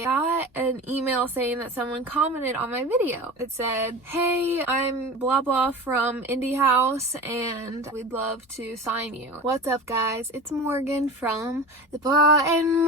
I got an email saying that someone commented on my video. It said, "Hey, I'm blah blah from Indie House and we'd love to sign you." What's up, guys? It's Morgan from the Paul and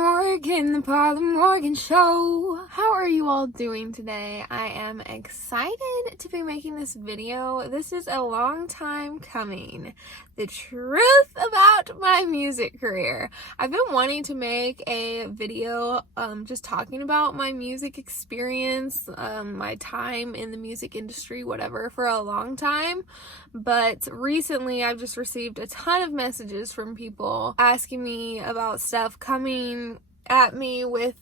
Morgan Show. How are you all doing today? I am excited to be making this video. This is a long time coming. The truth about my music career. I've been wanting to make a video just talking about my music experience, my time in the music industry, whatever, for a long time. But recently I've just received a ton of messages from people asking me about stuff, coming at me with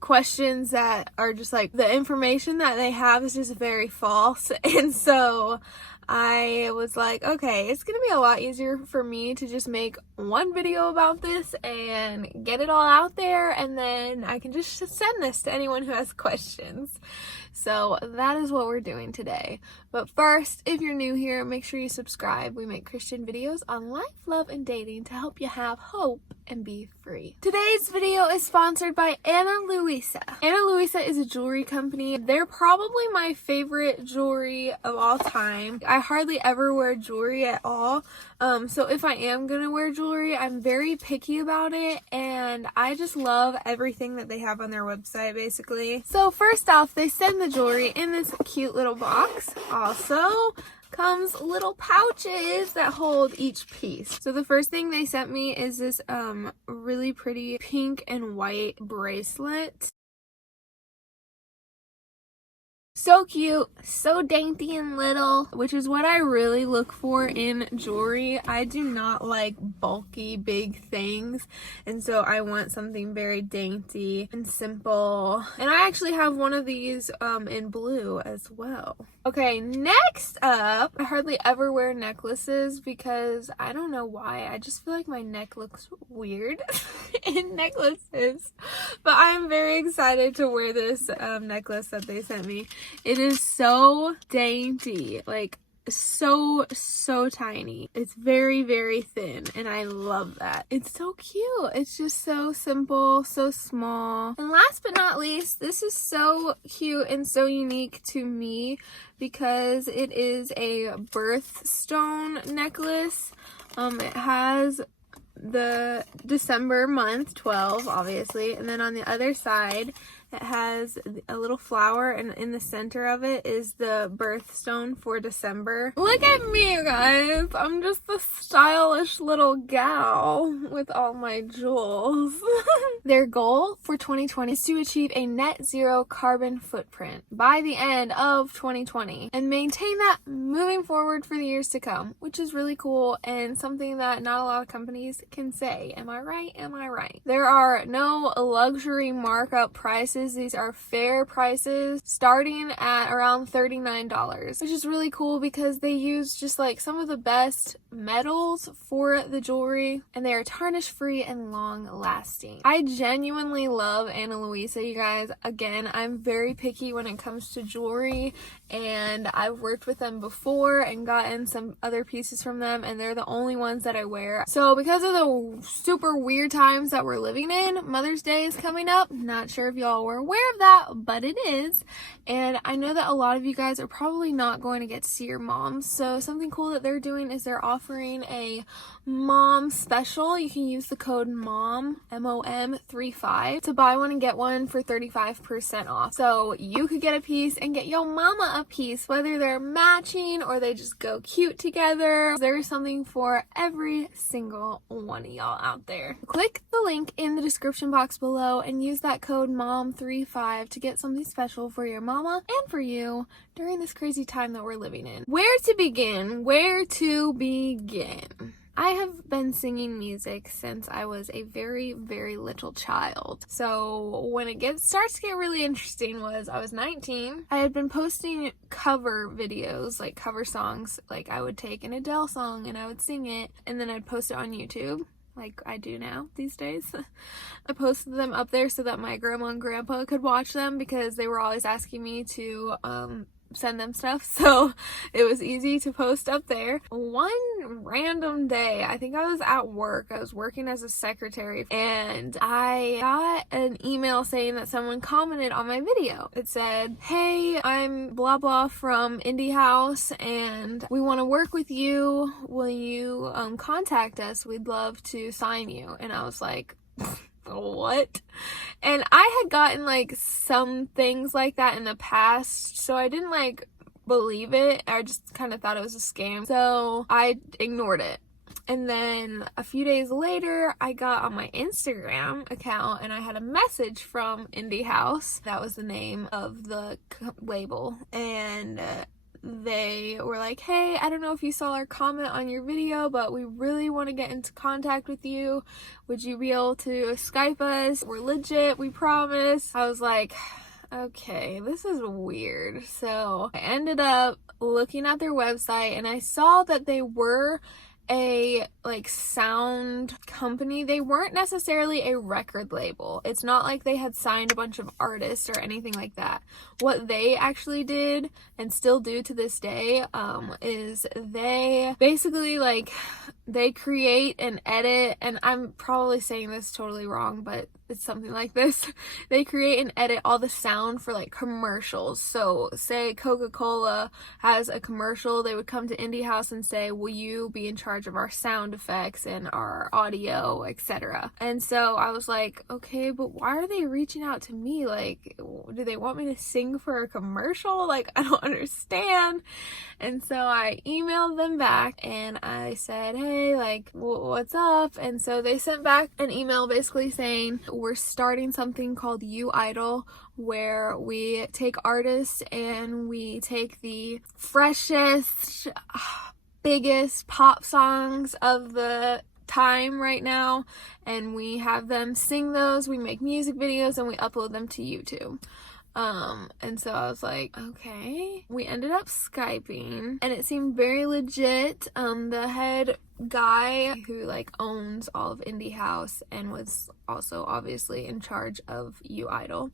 questions that are just like the information that they have is just very false. And so I was like, okay, it's gonna be a lot easier for me to just make one video about this and get it all out there, and then I can just send this to anyone who has questions. So that is what we're doing today. But first, if you're new here, make sure you subscribe. We make Christian videos on life, love, and dating to help you have hope and be free. Today's video is sponsored by Ana Luisa. Ana Luisa is a jewelry company. They're probably my favorite jewelry of all time. I hardly ever wear jewelry at all. So if I am gonna wear jewelry, I'm very picky about it, and I just love everything that they have on their website, basically. So first off, they send the jewelry in this cute little box. Also comes little pouches that hold each piece. So the first thing they sent me is this really pretty pink and white bracelet. So cute, so dainty and little, which is what I really look for in jewelry. I do not like bulky, big things, and so I want something very dainty and simple. And I actually have one of these in blue as well. Okay, next up, I hardly ever wear necklaces because I don't know why. I just feel like my neck looks weird in necklaces. But I'm very excited to wear this necklace that they sent me. It is so dainty, like so tiny. It's very, very thin, and I love that. It's so cute. It's just so simple, so small. And last but not least, this is so cute and so unique to me because it is a birthstone necklace. It has the December month, 12, obviously, and then on the other side it has a little flower, and in the center of it is the birthstone for December. Look at me, you guys. I'm just a stylish little gal with all my jewels. Their goal for 2020 is to achieve a net zero carbon footprint by the end of 2020 and maintain that moving forward for the years to come, which is really cool and something that not a lot of companies can say. Am I right? Am I right? There are no luxury markup prices. These are fair prices starting at around $39, which is really cool because they use just like some of the best metals for the jewelry, and they are tarnish free and long lasting. I genuinely love Ana Luisa, you guys. Again, I'm very picky when it comes to jewelry, and I've worked with them before and gotten some other pieces from them, and they're the only ones that I wear. So because of the super weird times that we're living in, Mother's Day is coming up. Not sure if y'all were aware of that, but it is. And I know that a lot of you guys are probably not going to get to see your moms. So something cool that they're doing is they're offering a mom special. You can use the code MOM, MOM35, to buy one and get one for 35% off. So you could get a piece and get your mama a piece, whether they're matching or they just go cute together. There's something for every single one of y'all out there. Click the link in the description box below and use that code MOM35 to get something special for your mama and for you during this crazy time that we're living in. Where to begin? Where to begin? I have been singing music since I was a very, very little child. So when it starts to get really interesting was I was 19. I had been posting cover videos, like cover songs. Like I would take an Adele song and I would sing it, and then I'd post it on YouTube, like I do now these days. I posted them up there so that my grandma and grandpa could watch them because they were always asking me to send them stuff, so it was easy to post up there. One random day, I think I was at work, I was working as a secretary, and I got an email saying that someone commented on my video. It said, "Hey, I'm blah blah from Indie House and we want to work with you. Will you contact us? We'd love to sign you." And I was like, what? And I had gotten like some things like that in the past, so I didn't like believe it. I just kind of thought it was a scam, so I ignored it. And then a few days later, I got on my Instagram account and I had a message from Indie House. That was the name of the label. And they were like, "Hey, I don't know if you saw our comment on your video, but we really want to get into contact with you. Would you be able to Skype us? We're legit, we promise." I was like, okay, this is weird. So I ended up looking at their website and I saw that they were a like sound company. They weren't necessarily a record label. It's not like they had signed a bunch of artists or anything like that. What they actually did and still do to this day is they basically like they create and edit, and I'm probably saying this totally wrong, but it's something like this. They create and edit all the sound for like commercials. So say Coca-Cola has a commercial, they would come to Indie House and say, "Will you be in charge of our sound effects and our audio, etc." And so I was like, okay, but why are they reaching out to me? Like, do they want me to sing for a commercial? Like, I don't understand. And so I emailed them back and I said, "Hey, like, what's up?" And so they sent back an email basically saying, "We're starting something called YouIdol, where we take artists and we take the freshest, biggest pop songs of the time right now, and we have them sing those, we make music videos, and we upload them to YouTube." And so I was like, okay. We ended up Skyping and it seemed very legit. The head guy who like owns all of Indie House and was also obviously in charge of YouIdol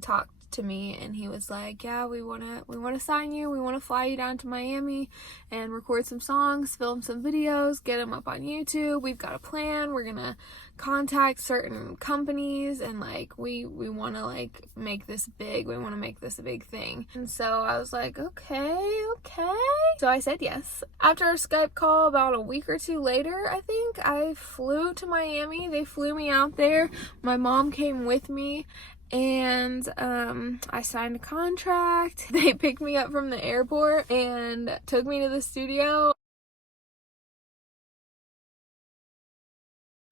talked to me and he was like, "Yeah, we want to sign you. We want to fly you down to Miami and record some songs, film some videos, get them up on YouTube. We've got a plan. We're going to contact certain companies and like we want to like make this big. We want to make this a big thing." And so I was like, okay. So I said yes. After our Skype call about a week or two later, I think, I flew to Miami. They flew me out there. My mom came with me. And I signed a contract. They picked me up from the airport and took me to the studio.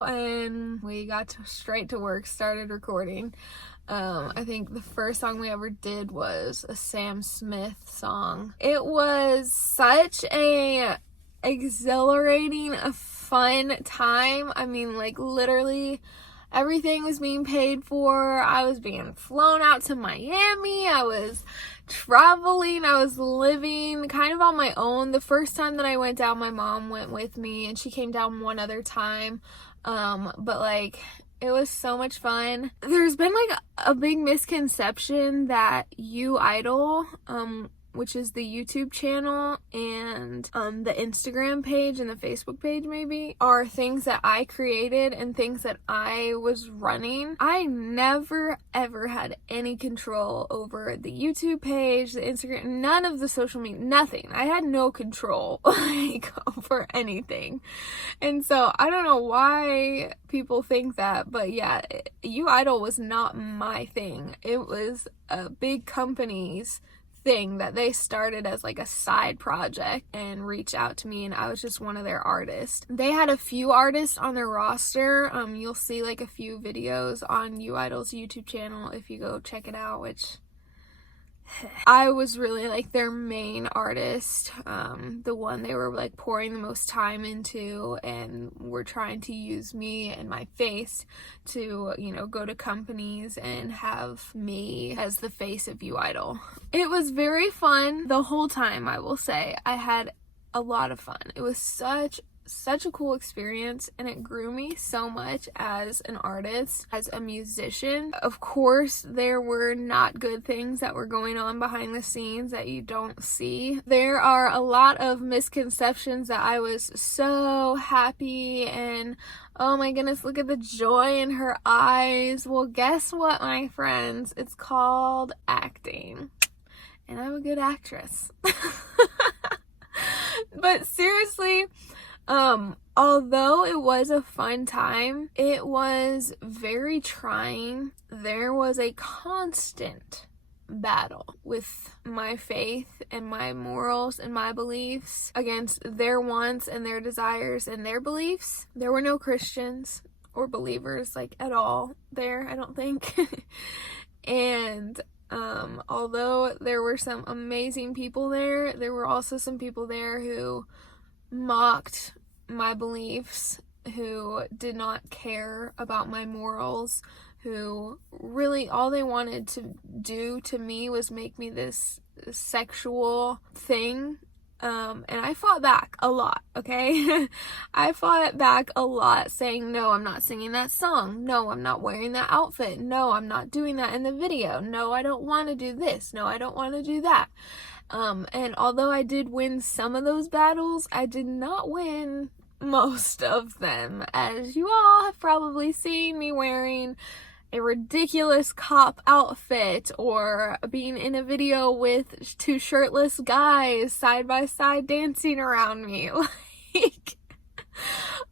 And we got straight to work, started recording. I think the first song we ever did was a Sam Smith song. It was such a exhilarating, a fun time. I mean, like, literally everything was being paid for. I was being flown out to Miami. I was traveling. I was living kind of on my own. The first time that I went down, my mom went with me and she came down one other time. But like, it was so much fun. There's been like a big misconception that YouIdol, which is the YouTube channel and the Instagram page and the Facebook page maybe, are things that I created and things that I was running. I never ever had any control over the YouTube page, the Instagram, none of the social media, nothing. I had no control like over anything. And so I don't know why people think that, but yeah, YouIdol was not my thing. It was a big company's thing that they started as like a side project and reached out to me, and I was just one of their artists. They had a few artists on their roster. You'll see like a few videos on YouIdol's YouTube channel if you go check it out, which I was really like their main artist, the one they were like pouring the most time into, and were trying to use me and my face to, you know, go to companies and have me as the face of YouIdol. It was very fun the whole time, I will say. I had a lot of fun. It was such such a cool experience, and it grew me so much as an artist, as a musician. Of course, there were not good things that were going on behind the scenes that you don't see. There are a lot of misconceptions that I was so happy and oh my goodness, look at the joy in her eyes. Well, guess what, my friends? It's called acting. And I'm a good actress. But seriously, although it was a fun time, it was very trying. There was a constant battle with my faith and my morals and my beliefs against their wants and their desires and their beliefs. There were no Christians or believers like at all there, I don't think. And although there were some amazing people there, there were also some people there who mocked my beliefs, who did not care about my morals, who really all they wanted to do to me was make me this sexual thing. And I fought back a lot, okay? I fought back a lot saying, no, I'm not singing that song. No, I'm not wearing that outfit. No, I'm not doing that in the video. No, I don't want to do this. No, I don't want to do that. And although I did win some of those battles, I did not win most of them. As you all have probably seen me wearing a ridiculous cop outfit or being in a video with two shirtless guys side by side dancing around me. Like,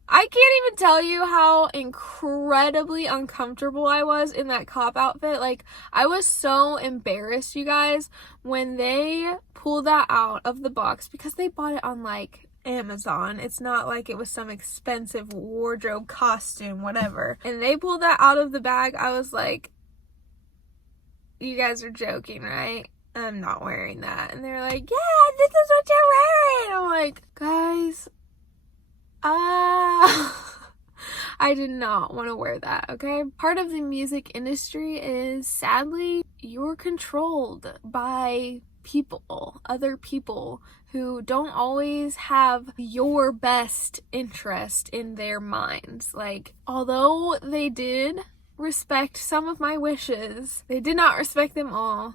I can't even tell you how incredibly uncomfortable I was in that cop outfit. Like, I was so embarrassed, you guys, when they pulled that out of the box, because they bought it on like Amazon. It's not like it was some expensive wardrobe costume, whatever. And they pulled that out of the bag. I was like, you guys are joking, right? I'm not wearing that. And they're like, yeah, this is what you're wearing. I'm like, guys, I did not want to wear that, okay? Part of the music industry is, sadly, you're controlled by people, other people who don't always have your best interest in their minds. Like, although they did respect some of my wishes, they did not respect them all.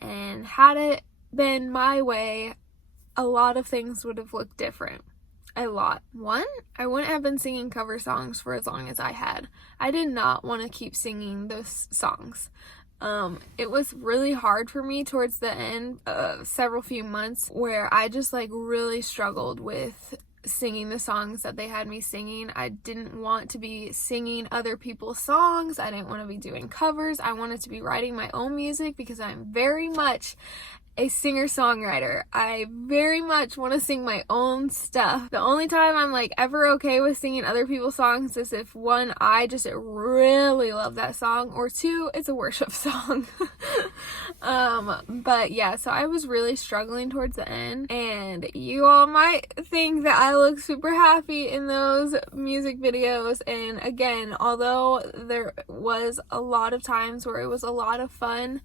And had it been my way, a lot of things would have looked different. A lot. One, I wouldn't have been singing cover songs for as long as I had. I did not want to keep singing those songs. It was really hard for me towards the end of several few months where I just like really struggled with singing the songs that they had me singing. I didn't want to be singing other people's songs. I didn't want to be doing covers. I wanted to be writing my own music because I'm very much a singer-songwriter. I very much want to sing my own stuff. The only time I'm like ever okay with singing other people's songs is if one, I just really love that song, or two, it's a worship song. But yeah, so I was really struggling towards the end, and you all might think that I look super happy in those music videos. And again, although there was a lot of times where it was a lot of fun,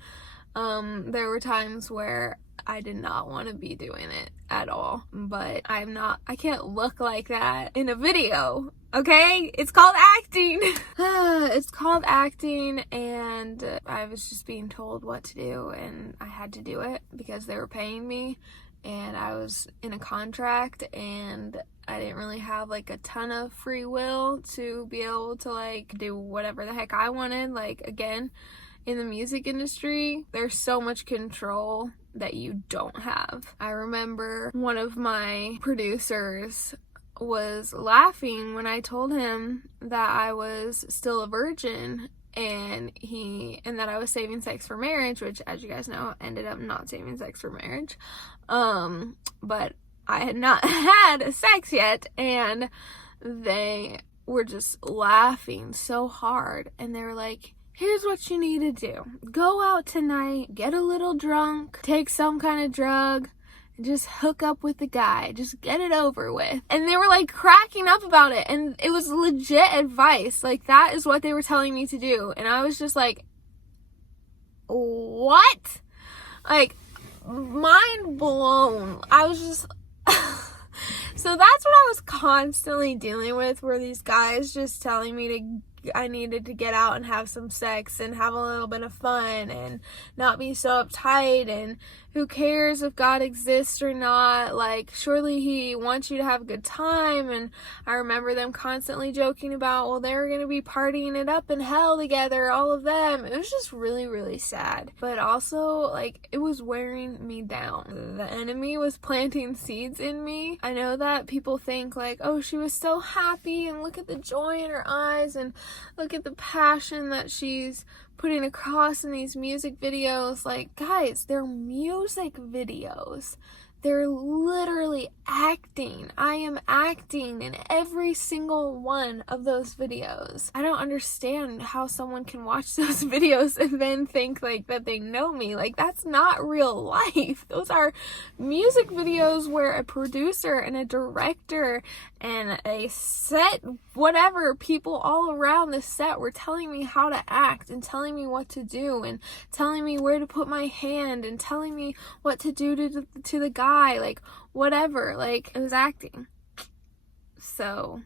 there were times where I did not want to be doing it at all, but I can't look like that in a video, okay? It's called acting. It's called acting, and I was just being told what to do, and I had to do it because they were paying me, and I was in a contract, and I didn't really have like a ton of free will to be able to like do whatever the heck I wanted. Like, again, in the music industry, there's so much control that you don't have. I remember one of my producers was laughing when I told him that I was still a virgin and that I was saving sex for marriage, which, as you guys know, ended up not saving sex for marriage. But I had not had sex yet, and they were just laughing so hard, and they were like, here's what you need to do. Go out tonight, get a little drunk, take some kind of drug, and just hook up with the guy. Just get it over with. And they were like cracking up about it, and it was legit advice. Like, that is what they were telling me to do. And I was just like, what? Like, mind blown. I was just So that's what I was constantly dealing with, were these guys just telling me I needed to get out and have some sex and have a little bit of fun and not be so uptight, and who cares if God exists or not, like surely he wants you to have a good time. And I remember them constantly joking about, well, they were going to be partying it up in hell together, all of them. It was just really, really sad, but also like it was wearing me down. The enemy was planting seeds in me. I know that people think like, oh, she was so happy and look at the joy in her eyes and look at the passion that she's putting across in these music videos. Like, guys, they're music videos. They're literally acting. I am acting in every single one of those videos. I don't understand how someone can watch those videos and then think like that they know me. Like, that's not real life. Those are music videos where a producer and a director and a set, whatever, people all around the set were telling me how to act and telling me what to do and telling me where to put my hand and telling me what to do to the guy, like whatever. Like, it was acting. So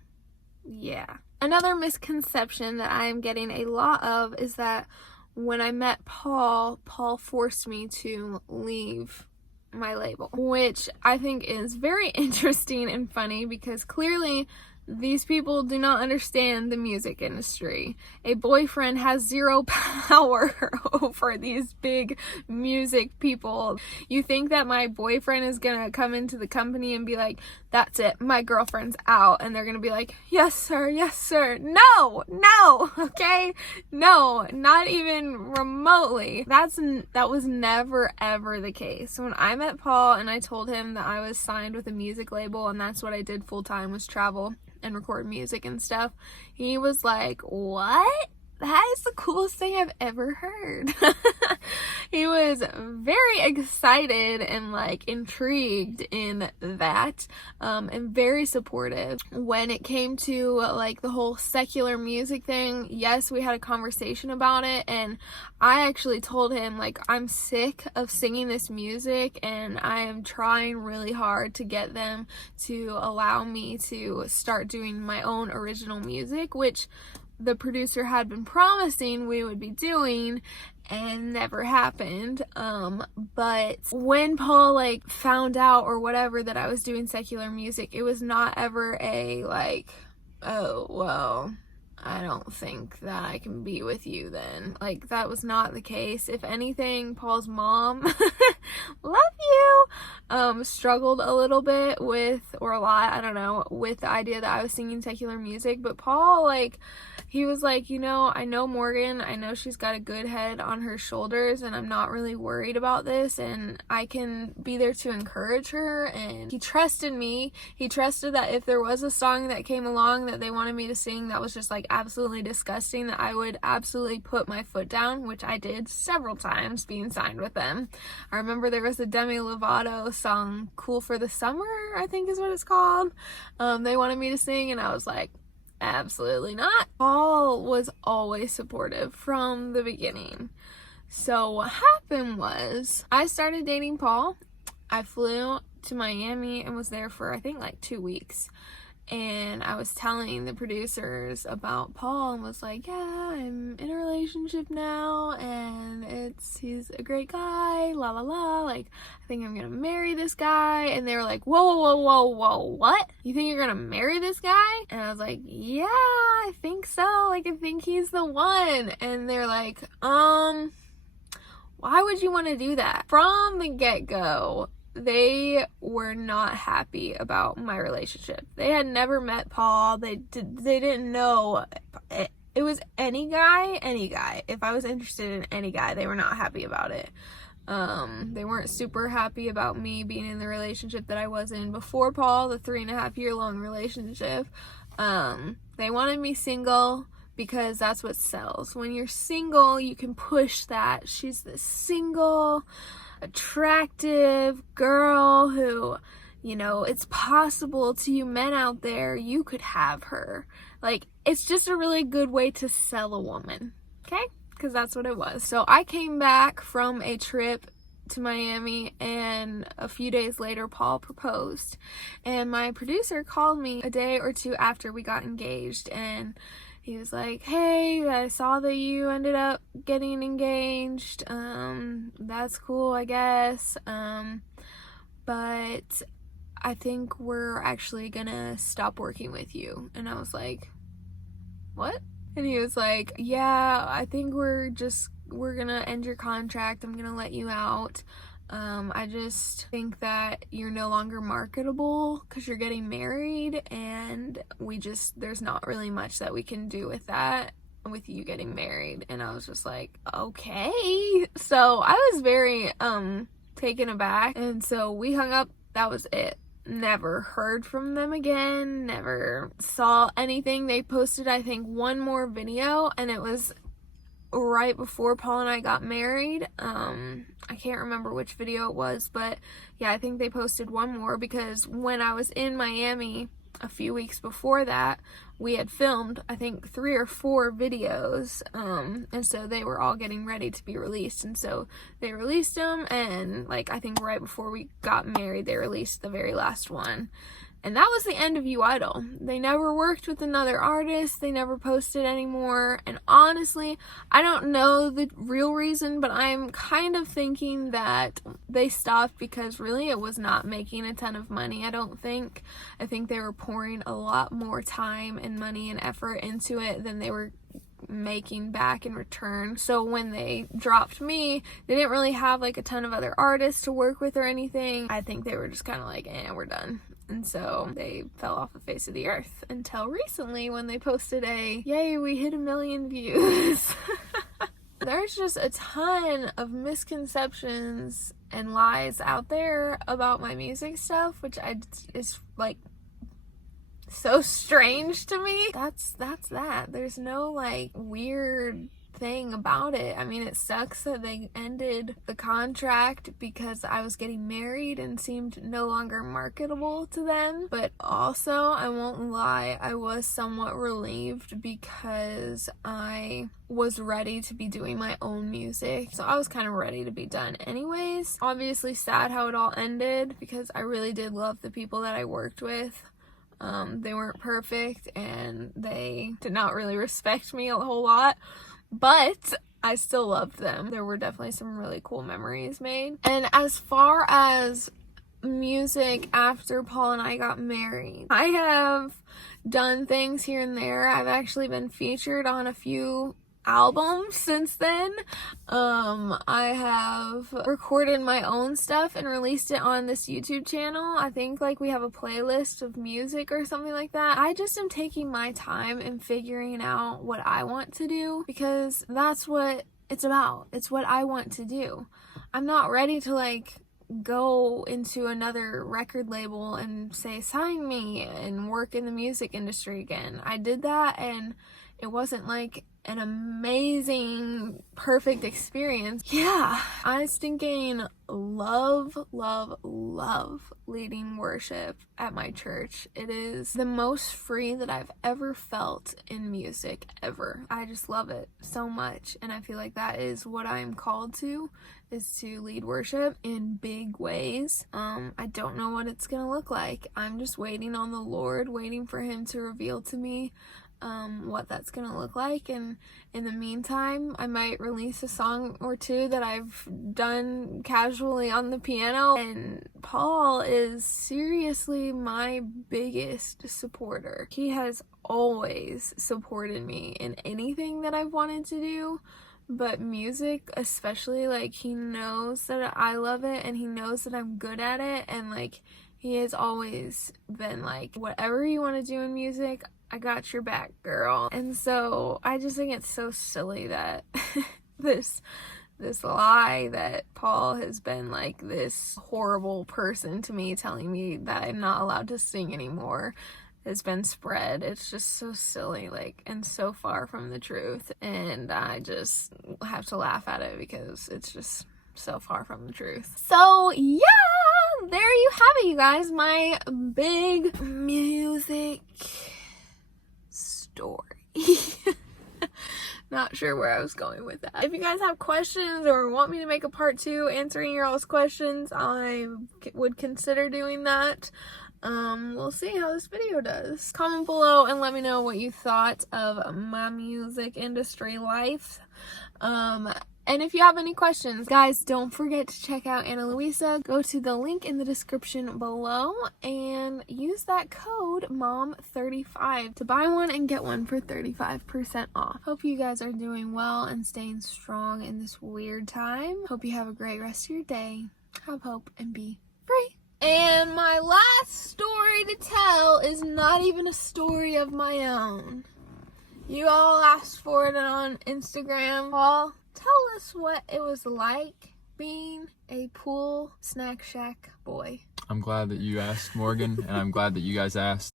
yeah. Another misconception that I am getting a lot of is that when I met Paul forced me to leave my label, which I think is very interesting and funny, because clearly these people do not understand the music industry. A boyfriend has zero power over these big music people. You think that my boyfriend is gonna come into the company and be like, that's it, my girlfriend's out, and they're gonna be like, yes sir, yes sir. No, okay? No, not even remotely. That was never ever the case. When I met Paul and I told him that I was signed with a music label and that's what I did full time, was travel and record music and stuff, he was like, what? That is the coolest thing I've ever heard. He was very excited and like intrigued in that, and very supportive. When it came to like the whole secular music thing, yes, we had a conversation about it, and I actually told him like, I'm sick of singing this music and I am trying really hard to get them to allow me to start doing my own original music, which the producer had been promising we would be doing and never happened. But when Paul like found out or whatever that I was doing secular music, it was not ever a like, oh, well, I don't think that I can be with you then. Like, that was not the case. If anything, Paul's mom, love you, struggled a little bit with, or a lot, I don't know, with the idea that I was singing secular music. But Paul, like, he was like, you know, I know Morgan, I know she's got a good head on her shoulders and I'm not really worried about this and I can be there to encourage her. And he trusted me. He trusted that if there was a song that came along that they wanted me to sing that was just like absolutely disgusting, that I would absolutely put my foot down, which I did several times being signed with them. I remember there was a Demi Lovato song, Cool for the Summer, I think is what it's called. They wanted me to sing and I was like, absolutely not. Paul was always supportive from the beginning. So what happened was, I started dating Paul. I flew to Miami and was there for I think like 2 weeks. And I was telling the producers about Paul and was like, yeah, I'm in a relationship now and he's a great guy, la la la, like, I think I'm gonna marry this guy. And they were like, whoa, what? You think you're gonna marry this guy? And I was like, yeah, I think so, like, I think he's the one. And they're like, why would you want to do that? From the get-go, they were not happy about my relationship. They had never met Paul. They didn't know. It was any guy. If I was interested in any guy, they were not happy about it. They weren't super happy about me being in the relationship that I was in before Paul, the 3.5-year long relationship. They wanted me single because that's what sells. When you're single, you can push that. She's the single, attractive girl who, you know, it's possible to you men out there, you could have her. Like, it's just a really good way to sell a woman, okay? Because that's what it was. So I came back from a trip to Miami, and a few days later Paul proposed. And my producer called me a day or two after we got engaged, and he was like, hey, I saw that you ended up getting engaged. That's cool, I guess. But I think we're actually gonna stop working with you. And I was like, what? And he was like, yeah, I think we're gonna end your contract. I'm gonna let you out. I just think that you're no longer marketable because you're getting married, and there's not really much that we can do with that, with you getting married. And I was just like, okay. So I was very taken aback, and so we hung up. That was it. Never heard from them again, never saw anything. They posted, I think, one more video, and it was right before Paul and I got married. I can't remember which video it was, but yeah, I think they posted one more, because when I was in Miami a few weeks before that, we had filmed, I think, 3 or 4 videos, and so they were all getting ready to be released, and so they released them, and like, I think right before we got married, they released the very last one. And that was the end of YouIdol. They never worked with another artist. They never posted anymore. And honestly, I don't know the real reason, but I'm kind of thinking that they stopped because really it was not making a ton of money, I don't think. I think they were pouring a lot more time and money and effort into it than they were making back in return. So when they dropped me, they didn't really have like a ton of other artists to work with or anything. I think they were just kind of like, we're done. And so they fell off the face of the earth until recently when they posted yay, we hit 1 million views. There's just a ton of misconceptions and lies out there about my music stuff, which is like so strange to me. That's that. There's no like weird thing about it. I mean, it sucks that they ended the contract because I was getting married and seemed no longer marketable to them, but also, I won't lie, I was somewhat relieved because I was ready to be doing my own music, so I was kind of ready to be done anyways. Obviously sad how it all ended, because I really did love the people that I worked with. They weren't perfect, and they did not really respect me a whole lot, but I still loved them. There were definitely some really cool memories made. And as far as music after Paul and I got married, I have done things here and there. I've actually been featured on a few albums since then. I have recorded my own stuff and released it on this YouTube channel. I think like we have a playlist of music or something like that. I just am taking my time and figuring out what I want to do, because that's what it's about. It's what I want to do. I'm not ready to like go into another record label and say sign me and work in the music industry again. I did that, and it wasn't like an amazing, perfect experience. Yeah, I stinking love leading worship at my church. It is the most free that I've ever felt in music, ever. I just love it so much, and I feel like that is what I'm called to, is to lead worship in big ways. I don't know what it's gonna look like. I'm just waiting on the Lord, waiting for Him to reveal to me what that's gonna look like, and in the meantime I might release a song or two that I've done casually on the piano. And Paul is seriously my biggest supporter. He has always supported me in anything that I've wanted to do, but music especially. Like, he knows that I love it, and he knows that I'm good at it, and like, he has always been like, whatever you want to do in music, I got your back, girl. And so I just think it's so silly that this lie that Paul has been like this horrible person to me, telling me that I'm not allowed to sing anymore, has been spread. It's just so silly, like, and so far from the truth. And I just have to laugh at it because it's just so far from the truth. So yeah, there you have it, you guys. My big music story. Not sure where I was going with that. If you guys have questions or want me to make a part 2 answering your all's questions, I would consider doing that. We'll see how this video does. Comment below and let me know what you thought of my music industry life. And if you have any questions, guys, don't forget to check out Ana Luisa. Go to the link in the description below and use that code MOM35 to buy one and get one for 35% off. Hope you guys are doing well and staying strong in this weird time. Hope you have a great rest of your day. Have hope and be free. And my last story to tell is not even a story of my own. You all asked for it on Instagram. Well, tell us what it was like being a pool snack shack boy. I'm glad that you asked, Morgan, and I'm glad that you guys asked.